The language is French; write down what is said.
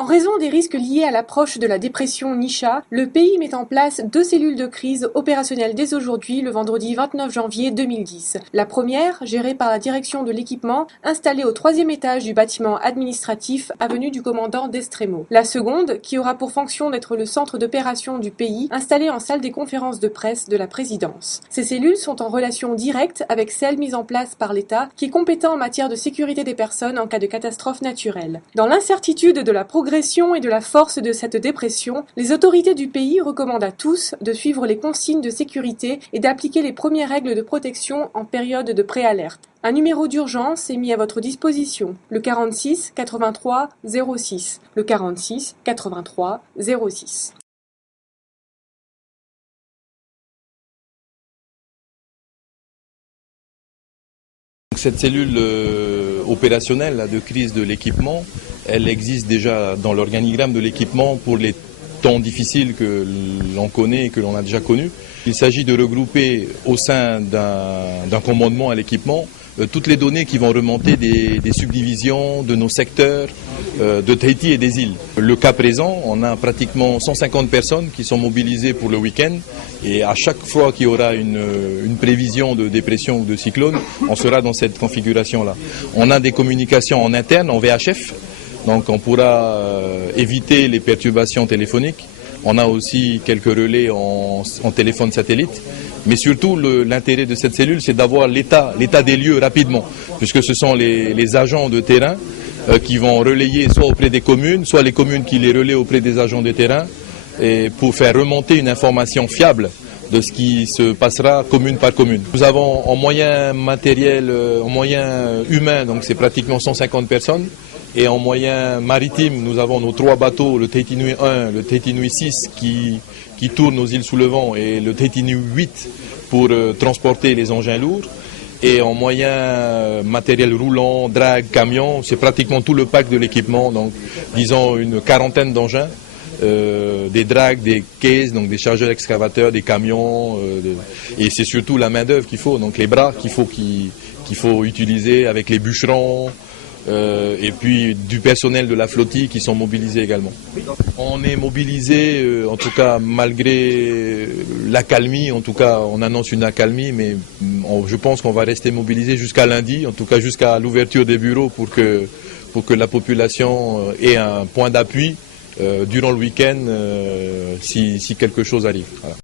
En raison des risques liés à l'approche de la dépression Nisha, le pays met en place 2 cellules de crise opérationnelles dès aujourd'hui, le vendredi 29 janvier 2010. La première, gérée par la direction de l'équipement, installée au 3e étage du bâtiment administratif, avenue du commandant d'Estremo. La seconde, qui aura pour fonction d'être le centre d'opération du pays, installée en salle des conférences de presse de la présidence. Ces cellules sont en relation directe avec celles mises en place par l'État, qui est compétent en matière de sécurité des personnes en cas de catastrophe naturelle. Dans l'incertitude de la progression et de la force de cette dépression, les autorités du pays recommandent à tous de suivre les consignes de sécurité et d'appliquer les premières règles de protection en période de préalerte. Un numéro d'urgence est mis à votre disposition, le 46 83 06, le 46 83 06. Cette cellule opérationnelle de crise de l'équipement, elle existe déjà dans l'organigramme de l'équipement pour les temps difficiles que l'on connaît et que l'on a déjà connus. Il s'agit de regrouper au sein d'un commandement à l'équipement toutes les données qui vont remonter des subdivisions de nos secteurs de Tahiti et des îles. Le cas présent, on a pratiquement 150 personnes qui sont mobilisées pour le week-end et à chaque fois qu'il y aura une prévision de dépression ou de cyclone, on sera dans cette configuration-là. On a des communications en interne, en VHF, donc on pourra éviter les perturbations téléphoniques. On a aussi quelques relais en téléphone satellite. Mais surtout, l'intérêt de cette cellule, c'est d'avoir l'état des lieux rapidement, puisque ce sont les agents de terrain qui vont relayer soit auprès des communes, soit les communes qui les relaient auprès des agents de terrain, et pour faire remonter une information fiable de ce qui se passera commune par commune. Nous avons en moyen matériel, en moyen humain, donc c'est pratiquement 150 personnes. Et en moyen maritime, nous avons nos 3 bateaux, le Tahiti Nui 1, le Tahiti Nui 6 qui tournent aux îles sous le vent et le Tahiti Nui 8 pour transporter les engins lourds. Et en moyen matériel roulant, drague, camion, c'est pratiquement tout le pack de l'équipement, donc disons une 40aine d'engins. Des dragues, des caisses, donc des chargeurs excavateurs, des camions, et c'est surtout la main d'œuvre qu'il faut, donc les bras qu'il faut utiliser avec les bûcherons, et puis du personnel de la flottille qui sont mobilisés également. On est mobilisé, en tout cas malgré l'accalmie, en tout cas on annonce une accalmie, mais je pense qu'on va rester mobilisé jusqu'à lundi, en tout cas jusqu'à l'ouverture des bureaux pour que la population ait un point d'appui durant le week-end si quelque chose arrive. Voilà.